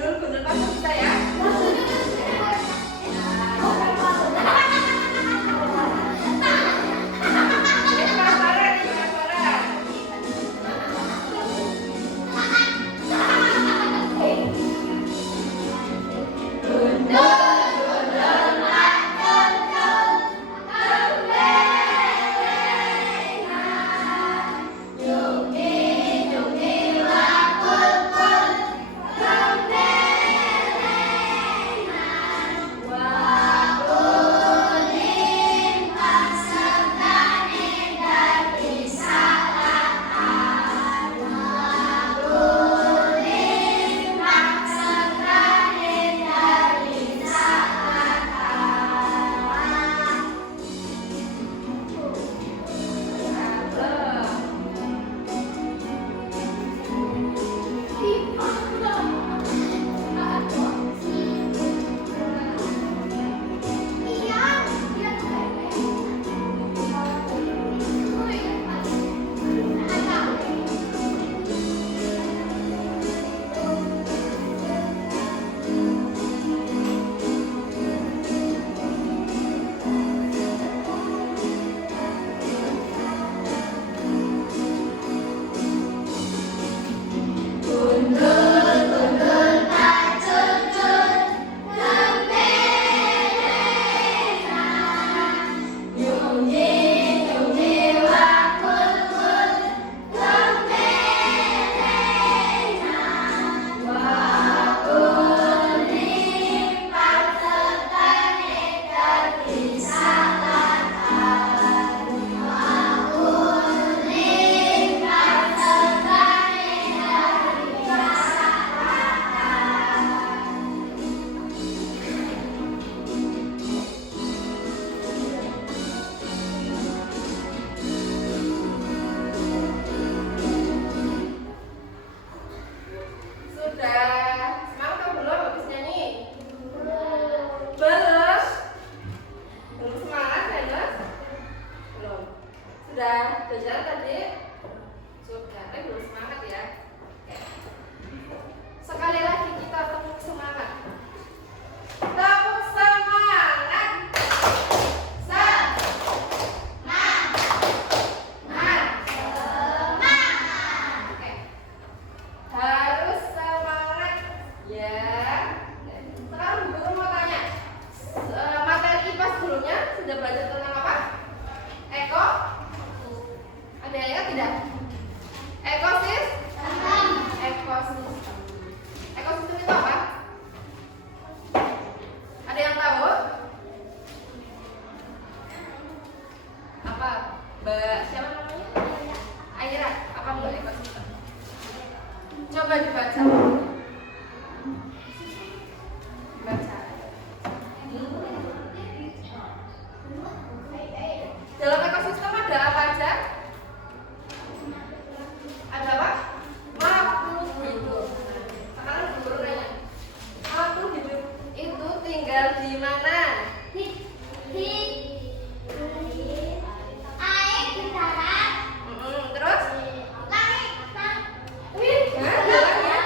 Gundul pas kita ya. Sudah belajar tadi? Sudah, tapi belum semangat ya. Oke. Sekali lagi kita tepuk semangat. Tepuk semangat. Oke. Harus semangat ya. Sekarang guru mau tanya, materi IPA sebelumnya sudah belajar tentang apa? Eko? Ada yang lihat tidak? Ekosistem. Ekosistem. Ekosistem itu apa? Ada yang tahu? Apa? Siapa namanya? Aira. Apa menurut ekosistem? Coba dibaca. Baca. Dalam ekosistem ada apa aja? Ada apa? Makhluk hidup. Sekarang guru nanya, makhluk hidup itu tinggal di mana? Air di darat. Terus? Langit. Jalan ya?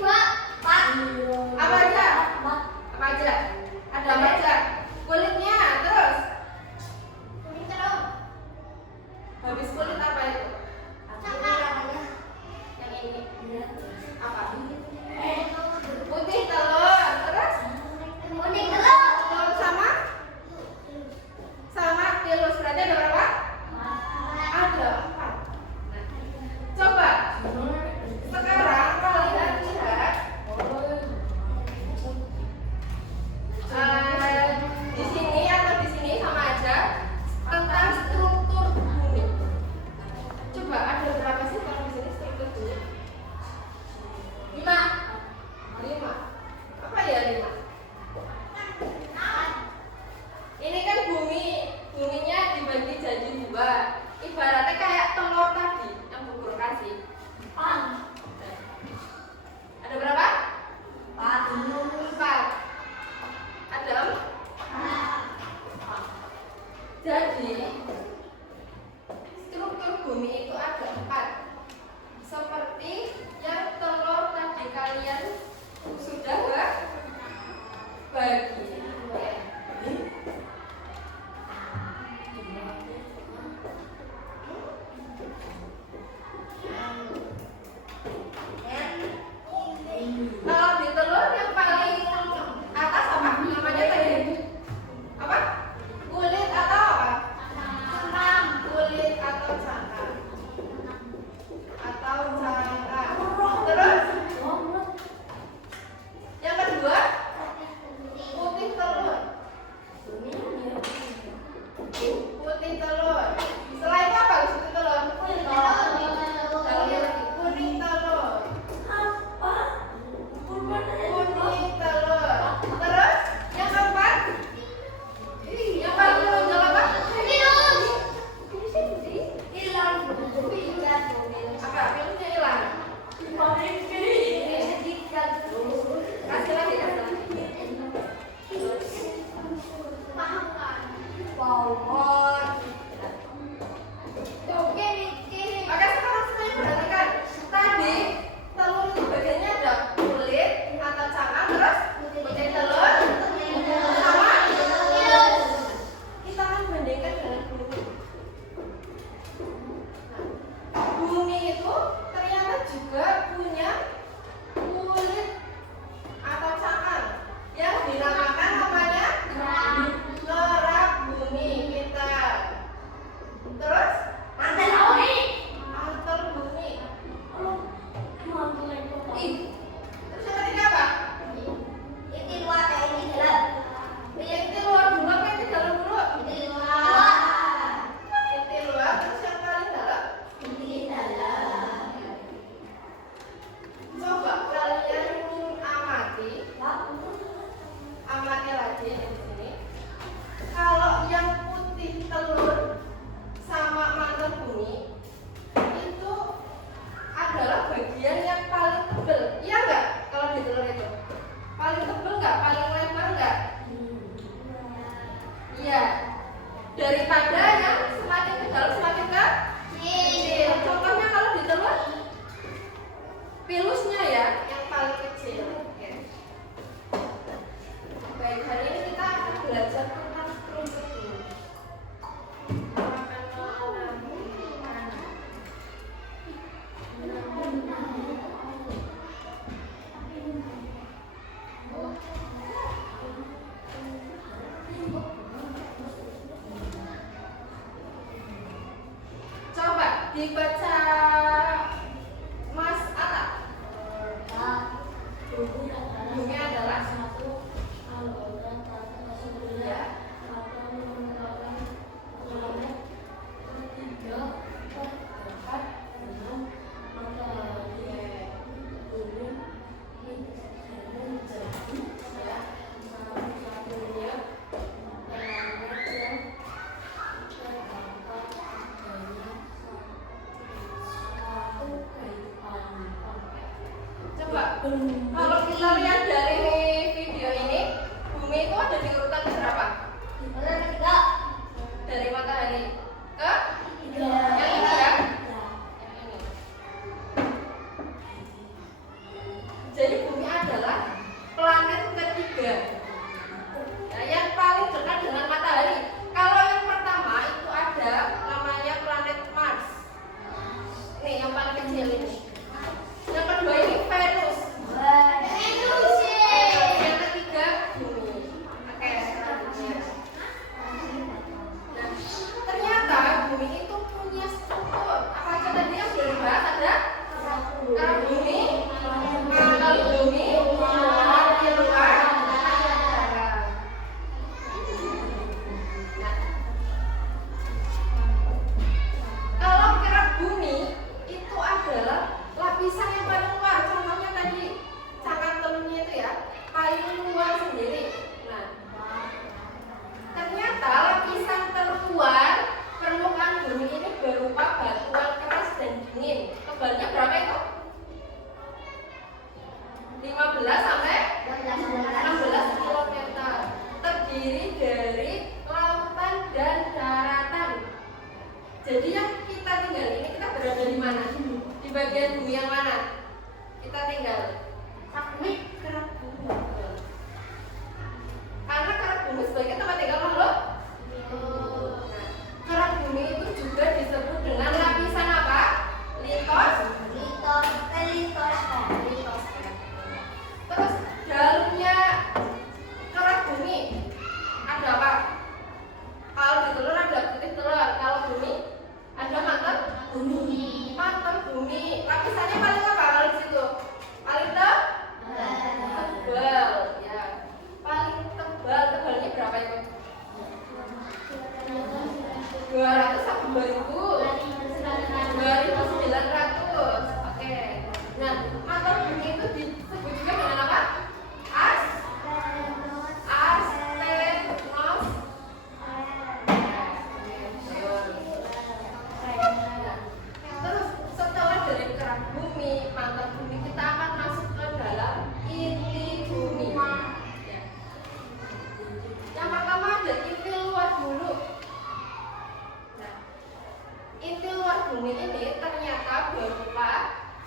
Apa aja? Apa aja? Ada apa aja? Kulitnya, terus habis kulit apa itu? Yang ini apa? Putih telur, terus telur sama pilus, berarti ada berapa? Ada 4. Coba sekarang kalian lihat di sini atau di sini sama aja tentang struktur bumi. Coba ada berapa sih kalau di sini struktur bumi? 5. Apa ya 5? Ini kan buminya dibagi jadi 2. Ibaratnya kayak telur tadi yang Bu Guru kasih. Ada berapa? 4. Ada 4. Jadi struktur bumi itu ada 4. Seperti yang telur tadi kalian sudah bagi. Kalau di telur yang paling atas apa? Namanya tadi apa? Kulit atau apa? Kulit atau cangkang. Terus yang kedua putih telur. Putih telur. Setelah itu apa? Putih telur. Kuning telur. Kuning telur. Terus yang keempat? Yang paling menonjol apa? Apa? Pilihnya hilang. Kasih lagi. Oke, sekarang semuanya perhatikan. Tadi telur itu bagiannya ada kulit atau cangkang, terus putih telur sama pilus. Kita akan bandingkan dengan bumi. Bumi itu ternyata juga punya kulit atau cangkang yang dinamakan namanya kerak bumi kita. Terus mantel bumi. Terus yang ketiga apa? Inti luar dulu apa inti dalam dulu? Inti luar. Terus yang paling dalam? Coba kalian amati lagi di sini. Kalau yang putih telur sama mantel bumi itu adalah bagian yang paling tebal. Iya enggak? Kalau di telur itu paling tebal enggak? Paling lebar enggak? Iya. Daripada yang semakin ke dalam semakin kecil. Contohnya kalau di telur pilusnya ya yang paling kecil. Oke. Baik, hari ini kita akan belajar tentang struktur bumi. Coba dibaca Mas Atta. Bumi adalah satu ya. Coba kalau kita lihat dari video ini, bumi itu ada di urutan berapa? Dari matahari ke yang ini ya. Yang ini. Jadi bagian bumi yang mana kita tinggal? Kerak bumi. Karena kerak bumi sebagai tempat tinggal makhluk. Nah, kerak bumi itu juga disebut dengan lapisan apa? Litosfer. Terus dalamnya kerak bumi ada apa? Kalau di telur ada putih telur, kalau bumi ada mantel bumi. Lapisannya paling apa kalau di situ? Paling tebal, ya. Paling tebal, tebalnya berapa itu? 200 sampai 2900. Oke. Nah, mantel bumi itu disebut juga dengan apa? Astenos. Terus setelah dari kerak bumi, mantel bumi, kita akan masuk ke dalam inti bumi. Ya. Yang pertama ada inti luar dulu. Nah, inti luar bumi ini ternyata berupa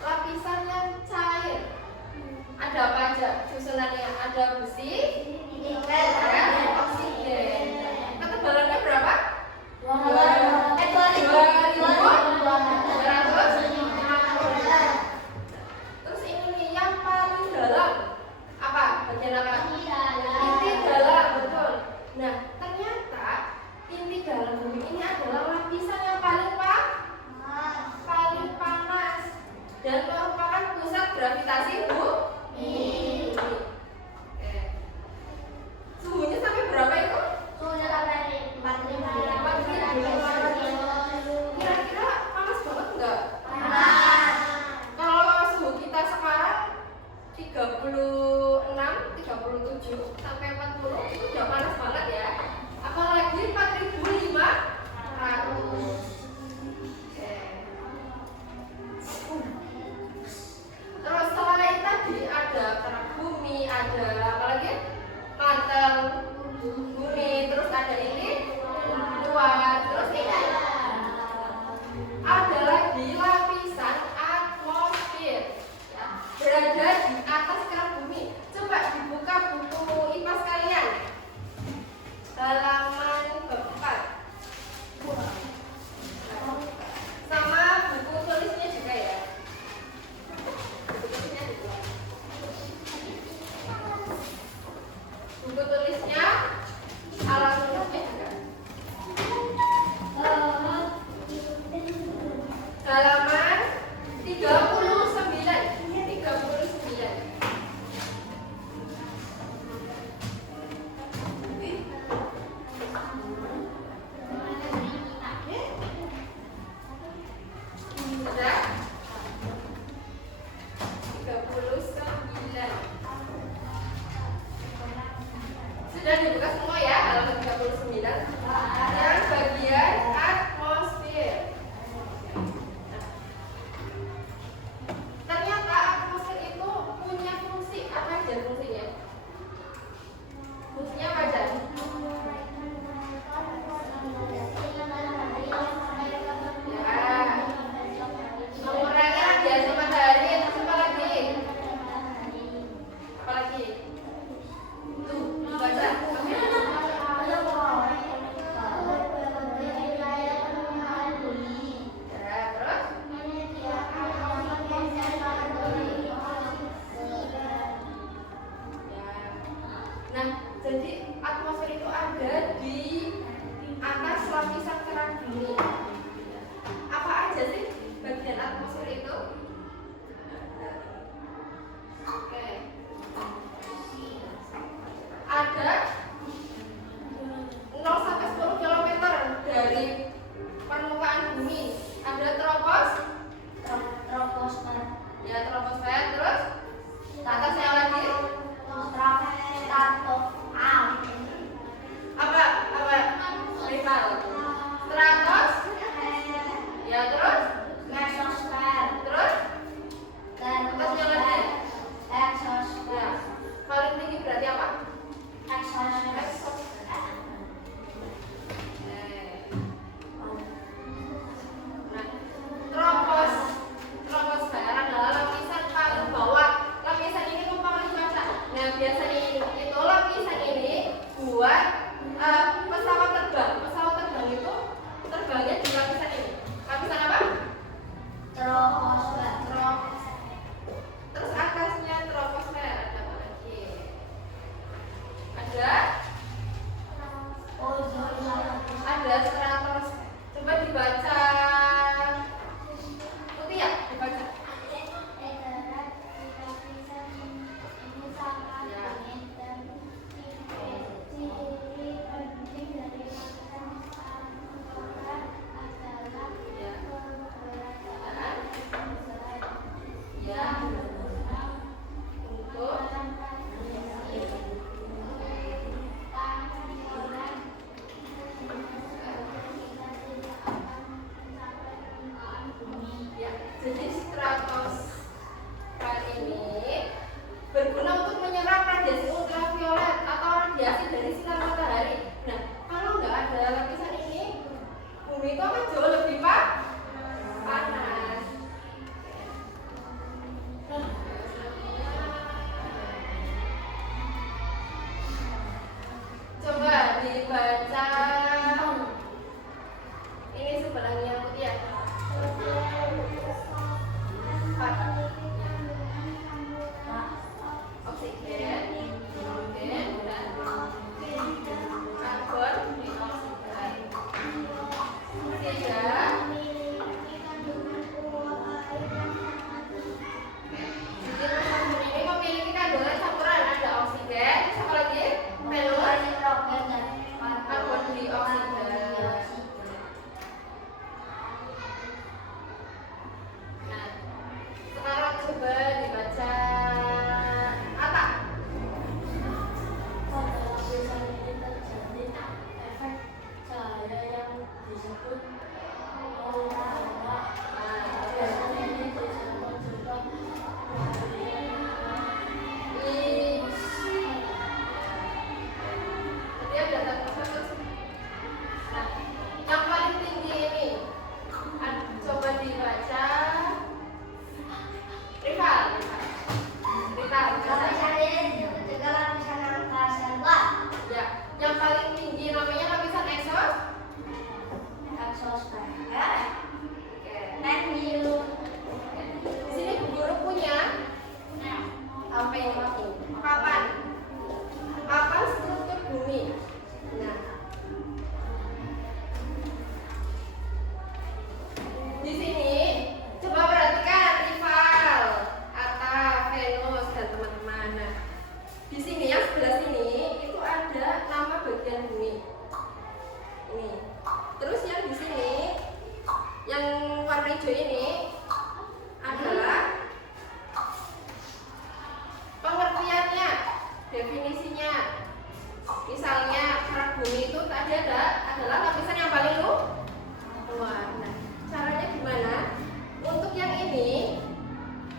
lapisan yang cair. Ada apa aja susunannya? Ada besi, nikel, dan oksigen. Ketebalannya berapa? 2250. Terus ini nih yang paling dalam apa? Bagian apa? Inti dalam, betul. Nah, ternyata inti dalam bumi ini adalah lapisan yang paling panas dan merupakan pusat gravitasi bumi. Oke. Suhunya sampai berapa itu? Kira-kira panas banget enggak? Kalau suhu kita sekarang 36, 37 sampai 40 itu udah panas banget ya. Apalagi 4500. Terus selain tadi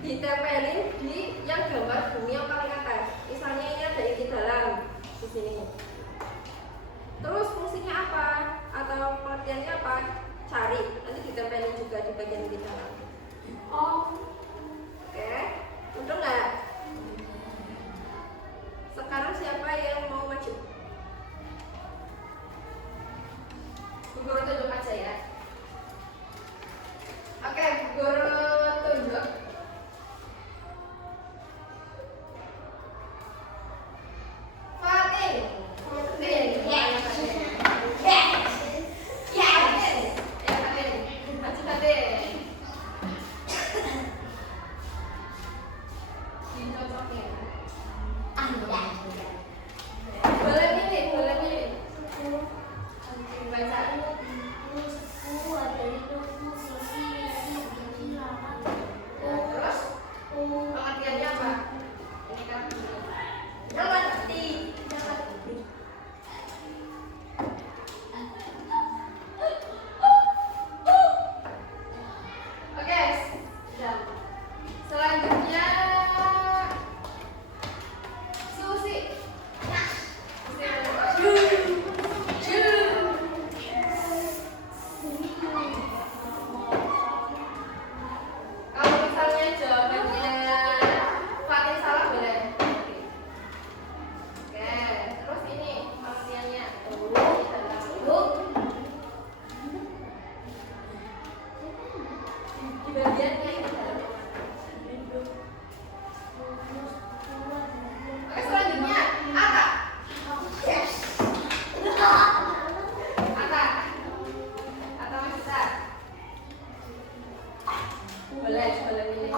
ditempelin di yang gambar bumi yang paling atas. Misalnya ini ada inti dalam di sini. Terus fungsinya apa atau pengertiannya apa? Cari. Nanti ditempelin juga di bagian inti dalam. Oke, udah nggak? Sekarang siapa yang mau maju? Bu Guru tunjuk aja ya. Oke, Bu Guru tunjuk. Fatin. Fatin. Boleh pilih. Baca. Terus pengertiannya apa? Ini kan ngerti. Oke, sudah. Selanjutnya Susi. Kalau misalnya jawabannya Fatin salah boleh. Oke, terus ini pengertiannya. Di bagiannya ini dalam. Oke, selanjutnya Ata. Ata bisa. Boleh pilih.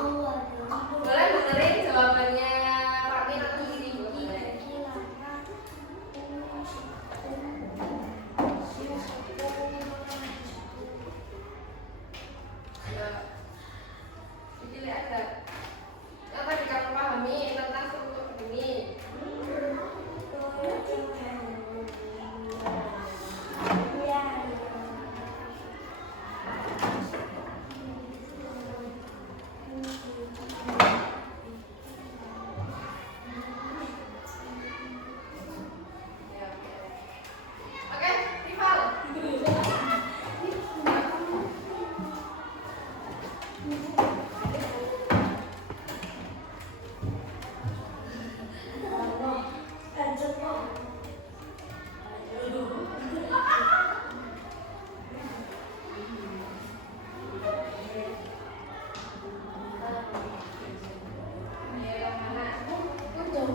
Boleh benerin jawabannya Fatin atau Susi juga boleh. Ya. Dipilih aja. Yang tadi kamu pahami tentang struktur bumi. Ya, oke, rival. Yang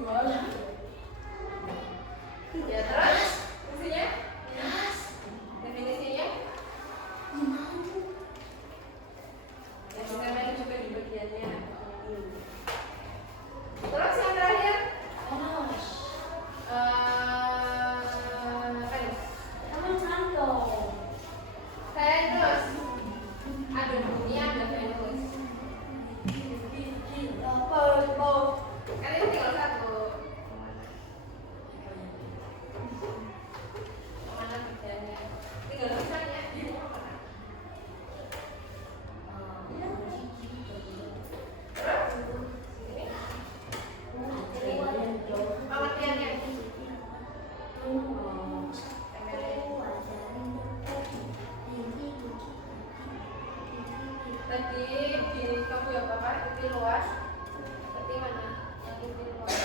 mana? Ya, terus fungsinya? Definisinya? Ya, ditempelin juga di bagiannya. Terus yang terakhir? Venus. Ada bumi, ada Venus. Kan ini tinggal satu. Mana bagiannya? Tinggal tulisannya. Terus ini pengertiannya. Tadi di kamu ya Bapak, inti luas. Berarti mana? Yang inti luas.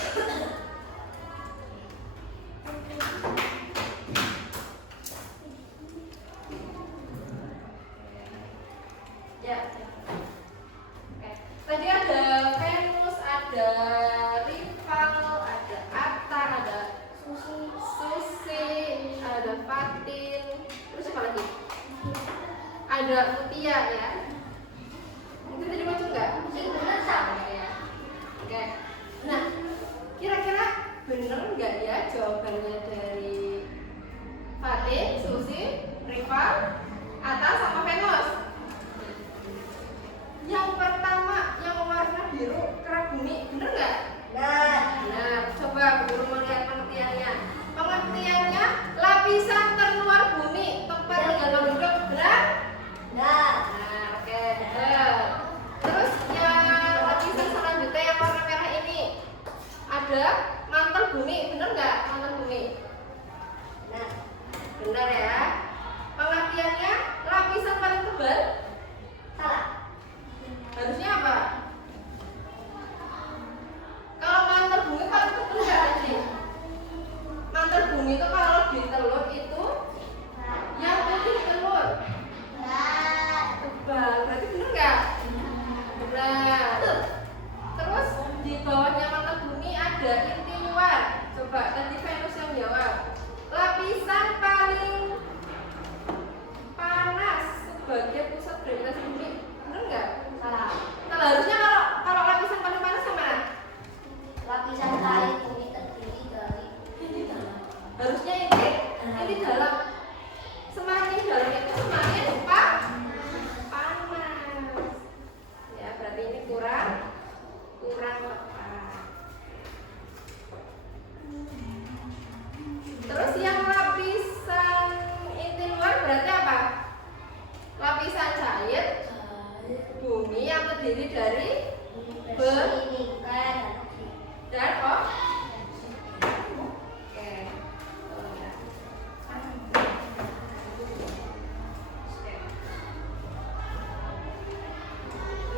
Ya. Oke. Tadi ada Venus, ada rival, ada Atta, ada Susi, ada Fatin. Terus apa lagi? Ada Mutia ya. Itu tadi macam enggak? Ya. Oke. Nah, kira-kira bener nggak ya jawabannya dari Fatin, Susi, rival, Atta sama Venus? Yang pertama yang warna biru kerak bumi, bener nggak? Nah, coba Guru melihat pengertiannya. Pengertiannya lapisan terluar bumi tempat tinggal penduduk, benar? Nah,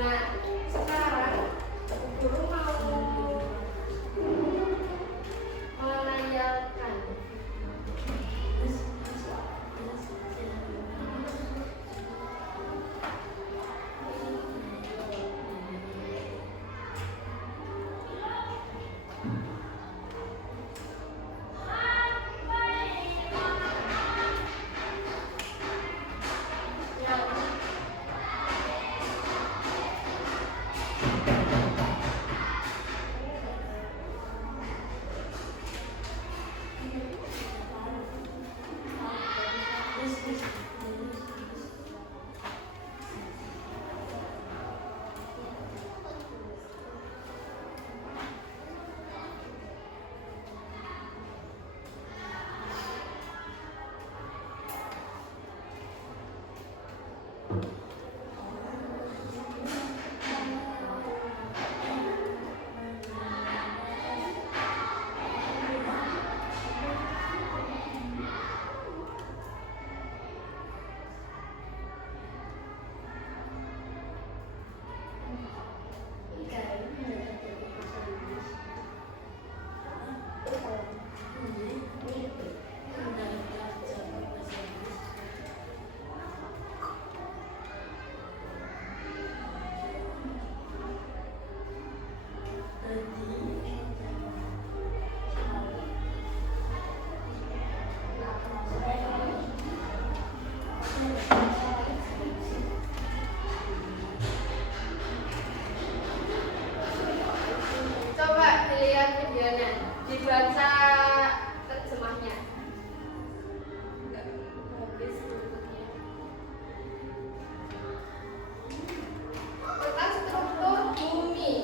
Nah, sekarang guru mau menayangkan. Coba dilihat videonya, dibaca terjemahnya. Habis bentuknya. Tentang struktur bumi.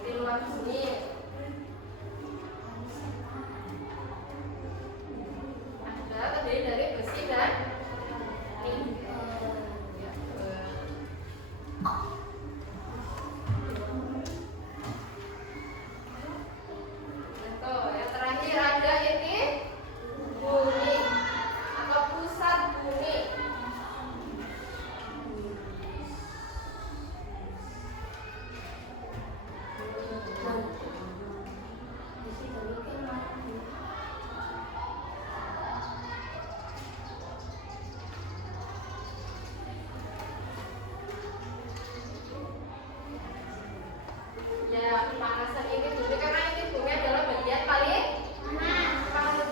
Di luar bumi ada terdiri dari besi dan nikel. Betul. Yang terakhir ada ini bumi atau pusat bumi. Ya, pemanasan ini bumi karena ini bumi adalah bagian paling panas.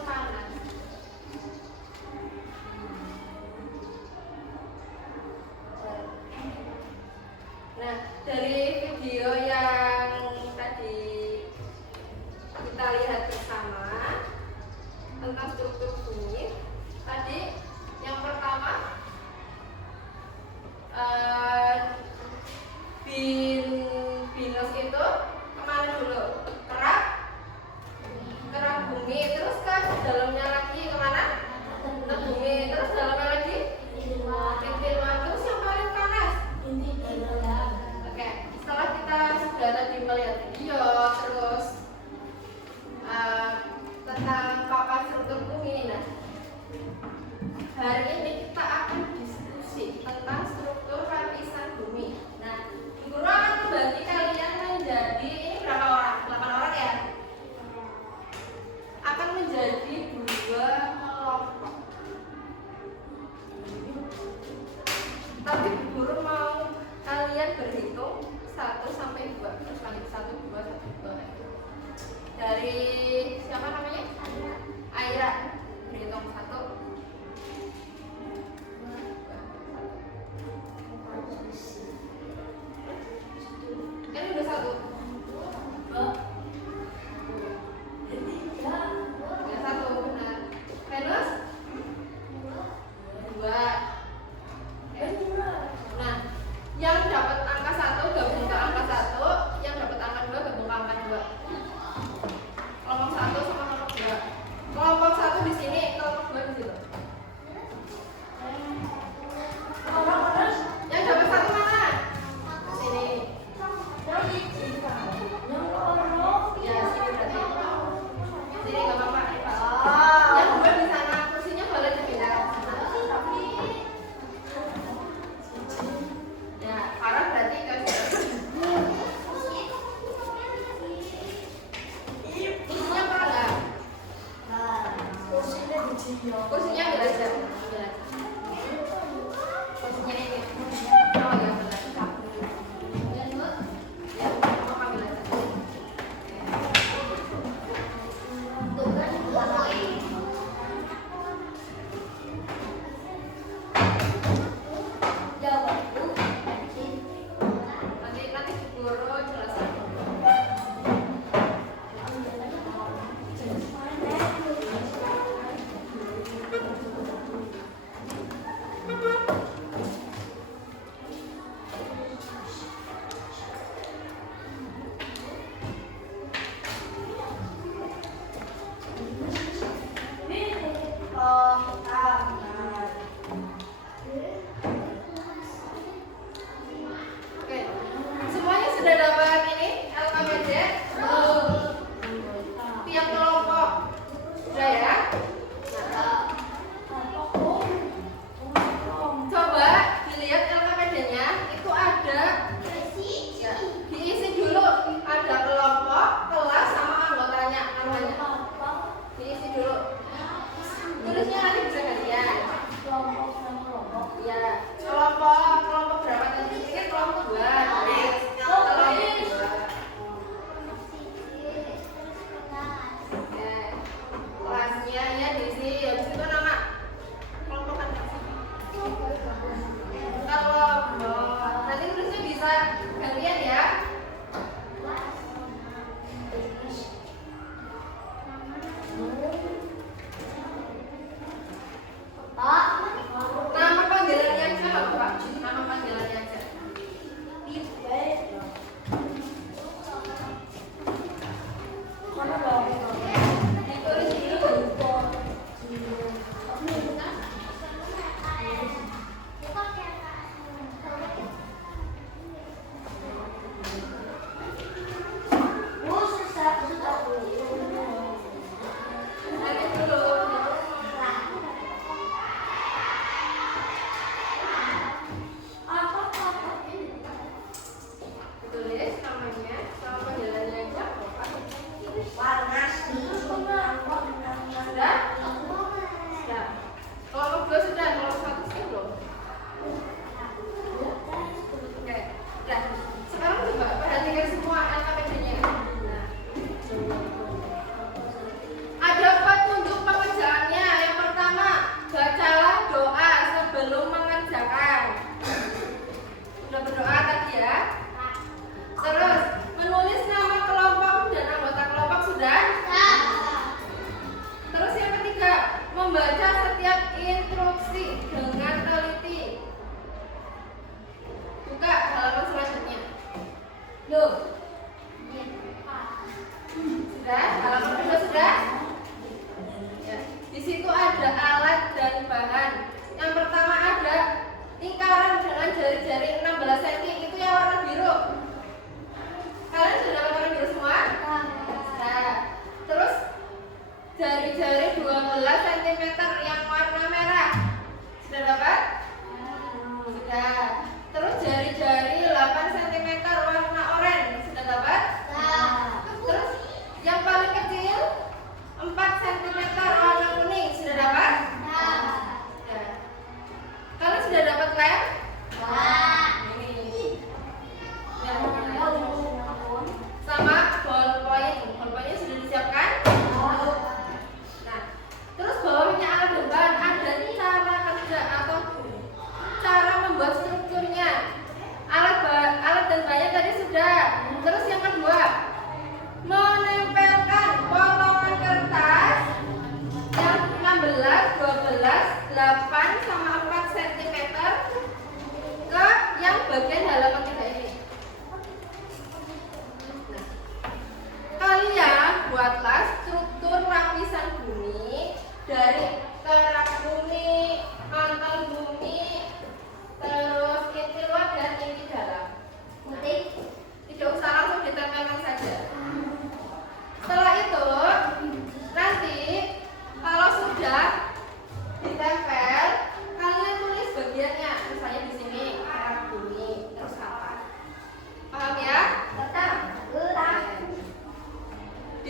Nah, dari video yang tadi kita lihat bersama tentang struktur bumi, tadi yang pertama binus itu kemana dulu? Kerak bumi, terus ke dalamnya lagi kemana? Ke bumi, terus dalamnya lagi? Inti luar, terus yang paling panas? Oke, setelah kita sudah tadi melihat video, terus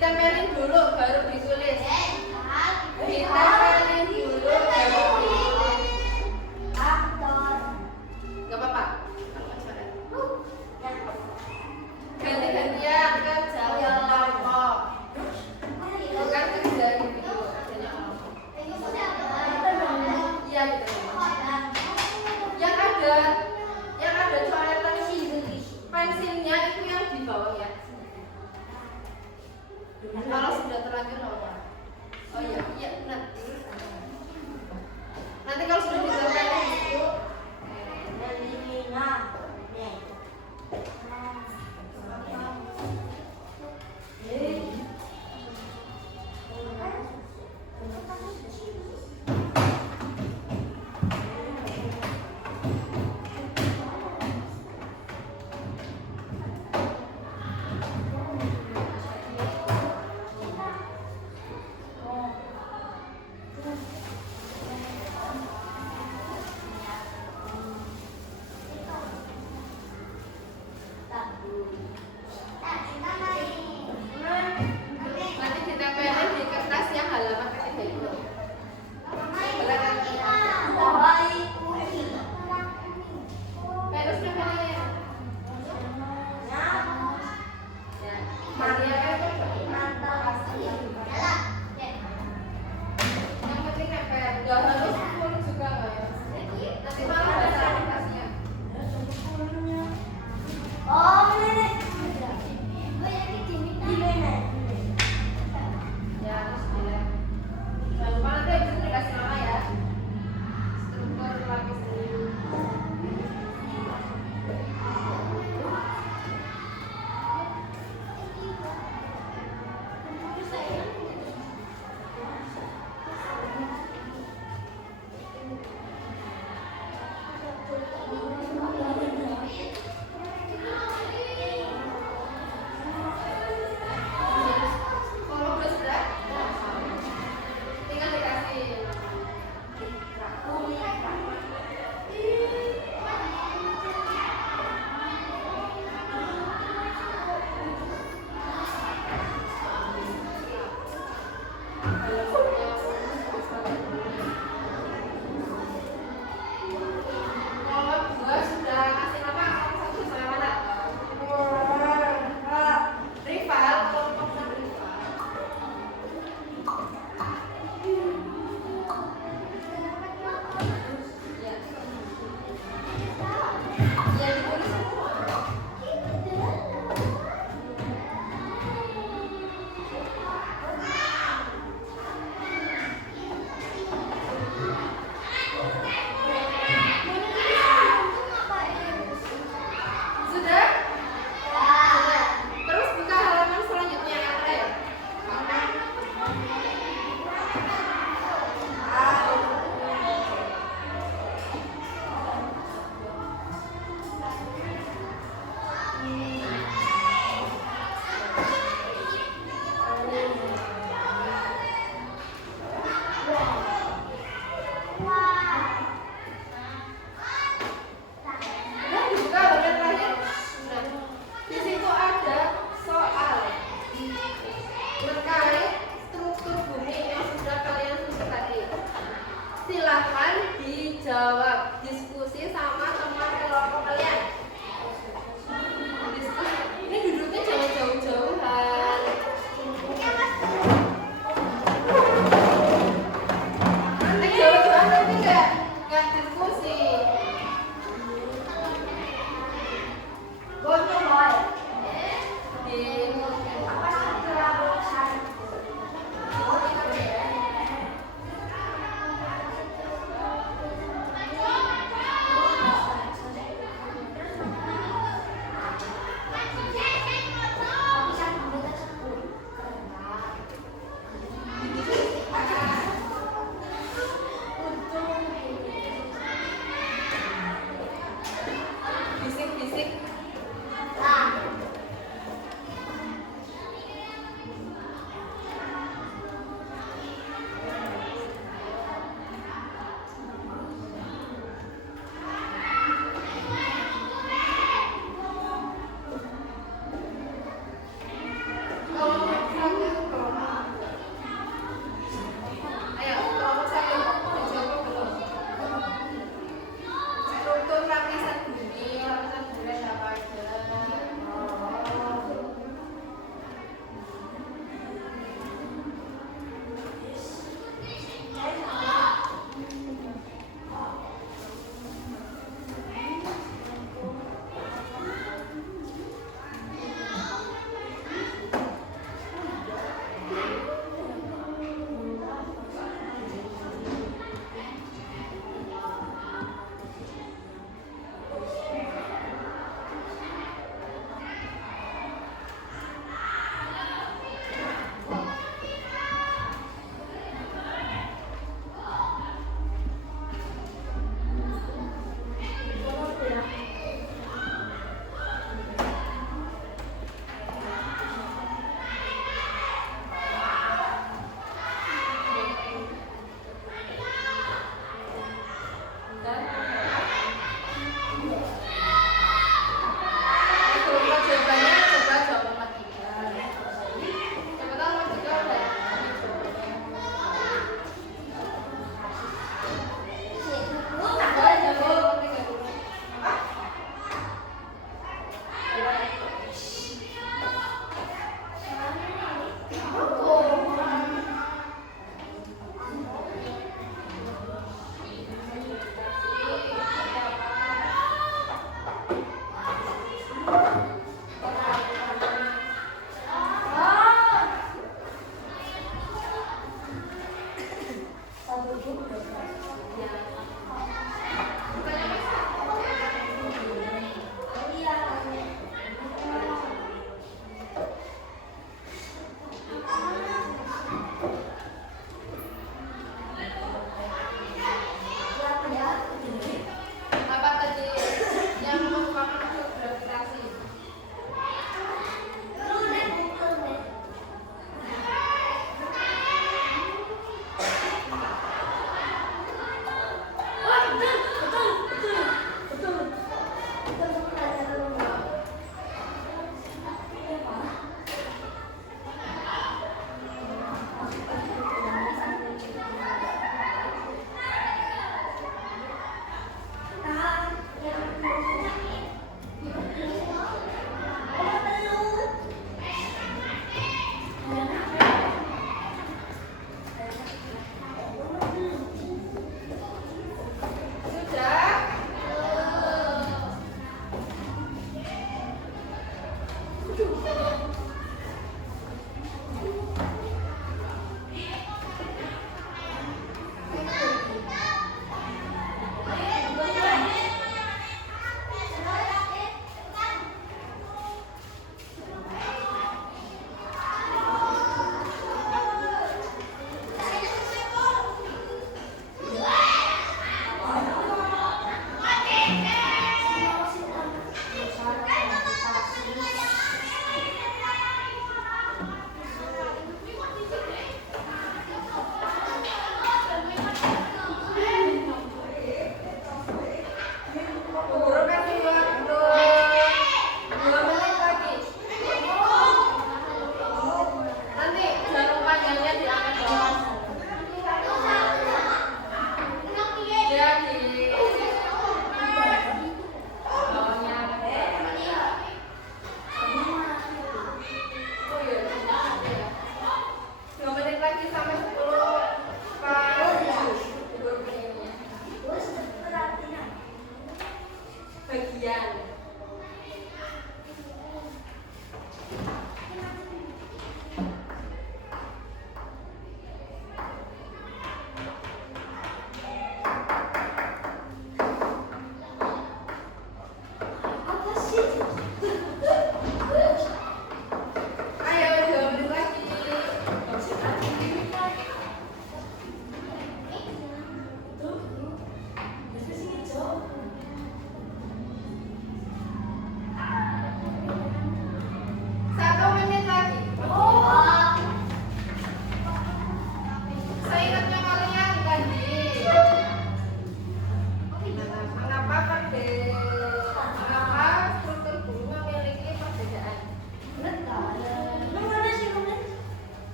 Ditempelin dulu baru ditulis. Ditempelin dulu baru ditulis. Gak apa-apa. Ganti-gantian kerja kelompok. Bukan kerja individu, kerjanya kelompok. Iya gitu. Yang ada coretan pensilnya itu yang di bawah ya. Kalau sudah terlanjur nggak apa-apa. Oh iya, benar. Nanti kalau sudah ditempelin itu nanti ditempelin di kertas yang halaman ketiga itu. Terus tempelnya. Maria kan yang penting nempel, nggak harus full juga nggak ya? Nanti malah baca aplikasinya. Ya, bismillah. Jangan lupa nanti habis itu dikasih nama ya. Struktur lapis dulu.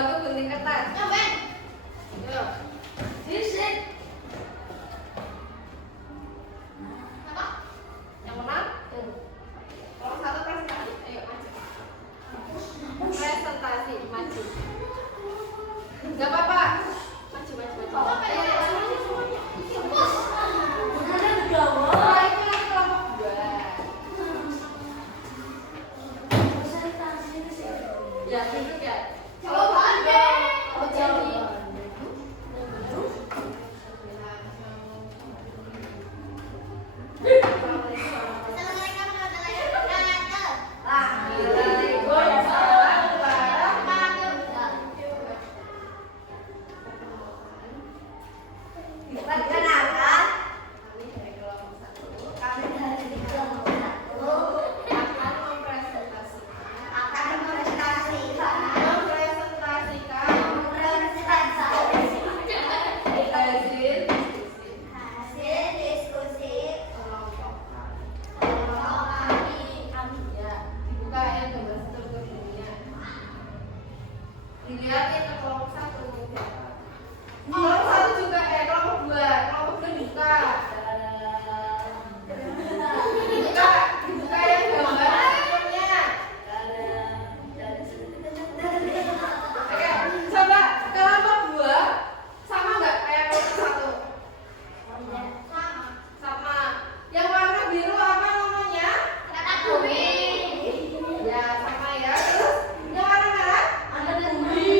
Aku gunting kertas. Ngapain? Yo. Disik. Apa? Yang menang? Kalau satu presentasi, ayo maju. Presentasi, maju. Gak apa-apa. Maju, maju, maju. Apa ya? Bos. Oh, itu nanti kelompok 2. Ya, duduk ya. Jawabannya. Oh, jadi. Dilihatin ke kelompok 1. Kelompok 1 juga kelompok 2. Kelompok 2 dibuka. Dibuka yang gambar ikonnya. Oke, coba kelompok 2 sama nggak kayak kelompok 1? Sama. Yang warna biru apa namanya? Kata bumi. Ya, sama ya. Terus yang warna merah? Ada bumi.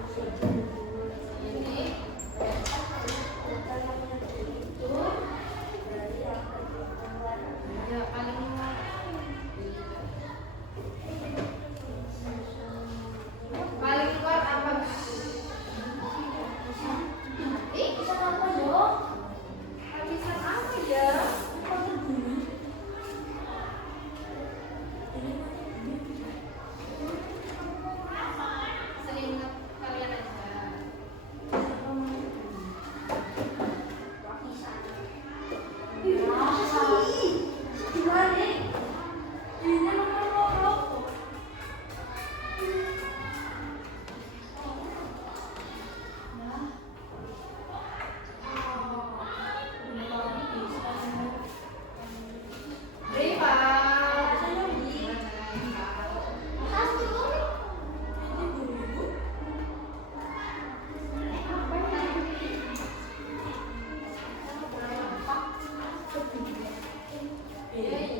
Ini ya paling kuat apa? Ih, bisa apa dong? Habisan apa ya? Seingat kalian aja. Rival. Iya, iya.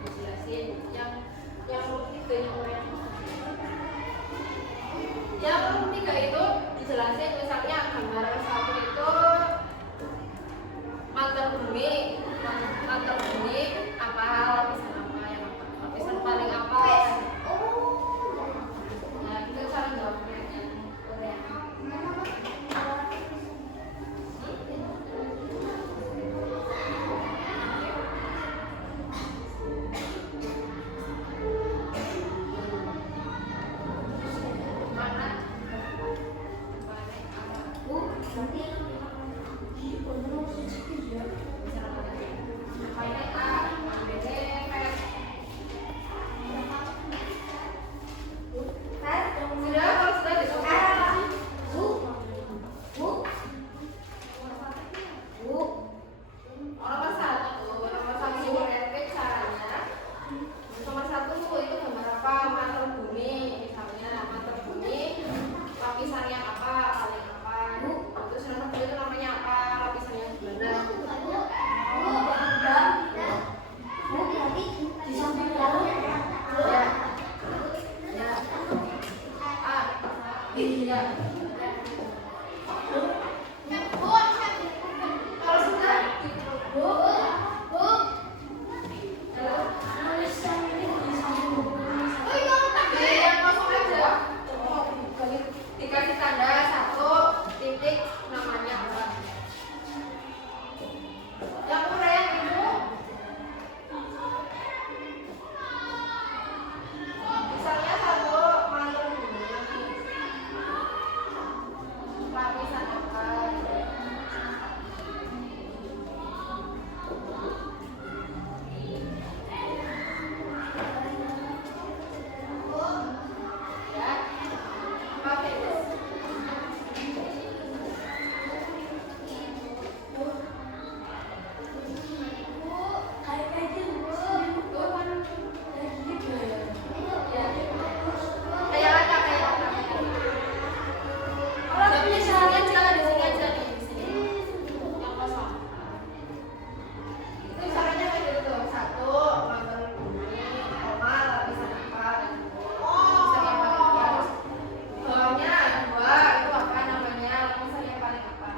Dijelasin yang nomor 3 yang nomor 3 itu dijelasin misalnya gambar 1 itu mantel bumi apa lapisan apa yang apa lapisan paling apa ya itu cara jawabnya mana sudah kalau sudah nomor 1 RP caranya nomor 1 itu gambar apa mantel bumi misalnya mantel bumi lapisannya apa paling apa terus nomor 2 itu namanya apa lapisannya gimana ya ya iya kalau sudah yang kosong aja dikasih tanda 1 titik namanya apa yang kurang itu misalnya 1 mantel bumi lapisan apa ya apa Venus kayak apa tapi misalnya jangan di sini aja nih di sini yang kosong itu caranya kayak gitu tuh 1 mantel bumi koma lapisan apa lapisan yang paling apa terus bawahnya 2 itu apa namanya lapisan yang paling apa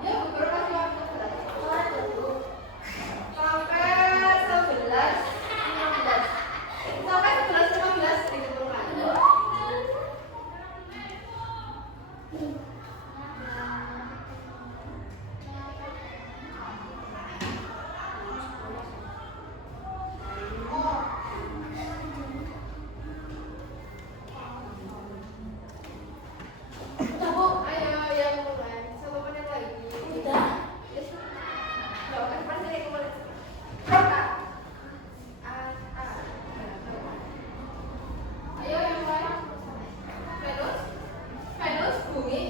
ya beberapa kasih waktu berarti sampai 11 15 sampai 11 15 dihitung lagi ayo yang mulai 1 menit lagi yes. Loh, kan pasti yang mulai ayo yang mulai Venus bumi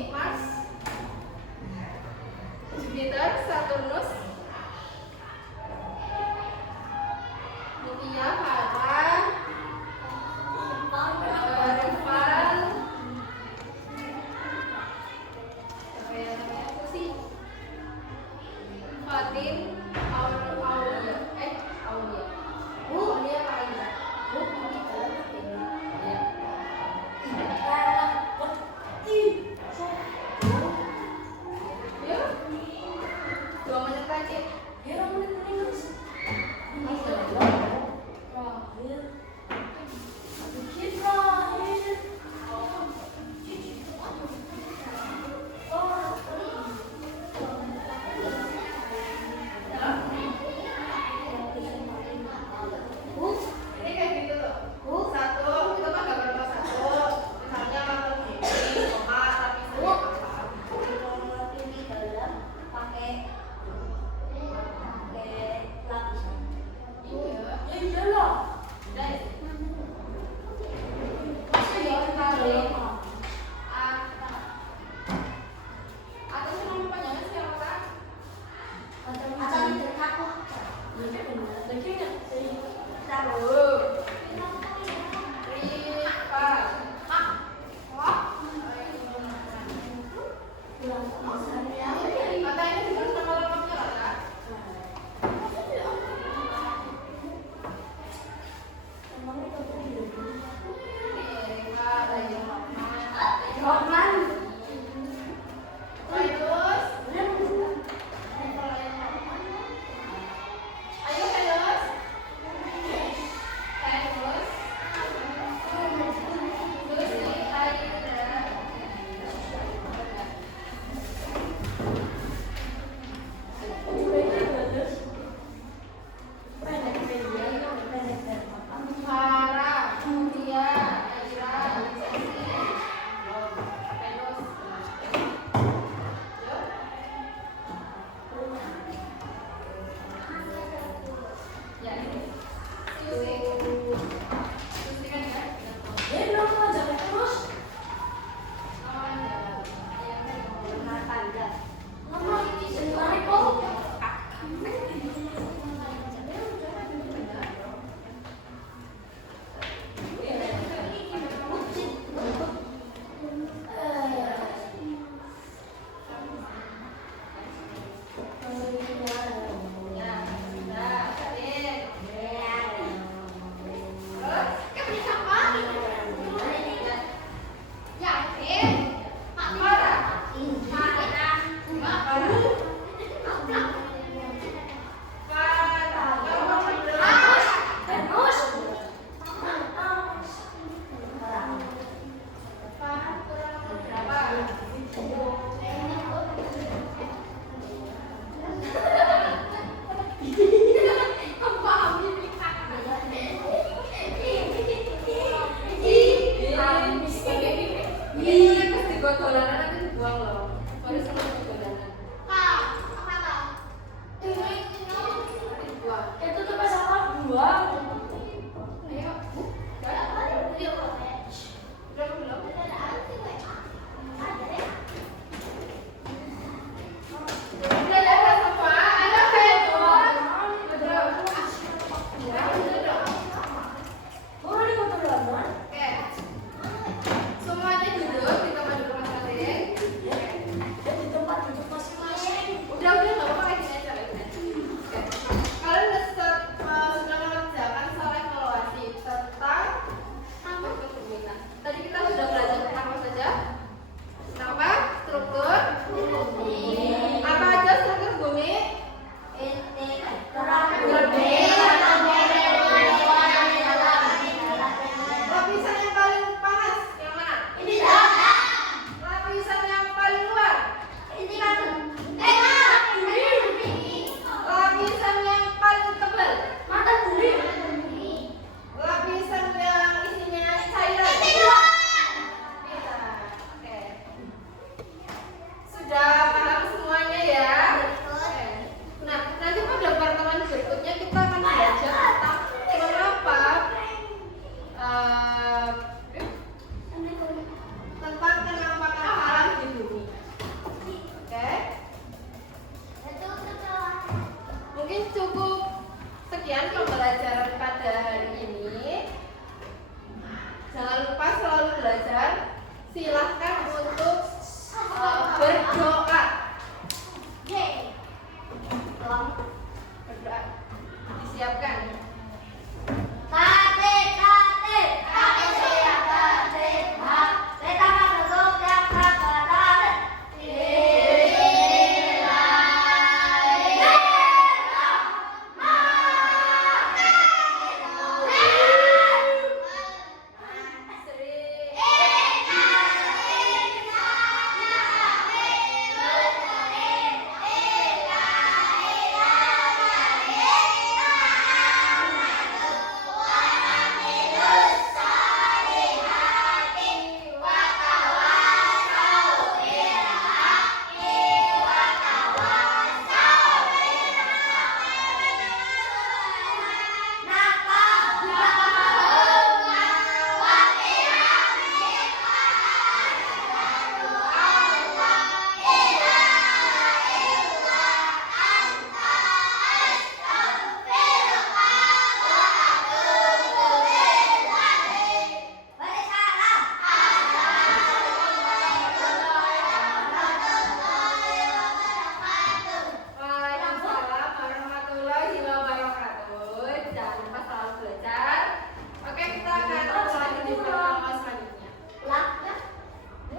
dolanan nanti dibuang loh. Sorry,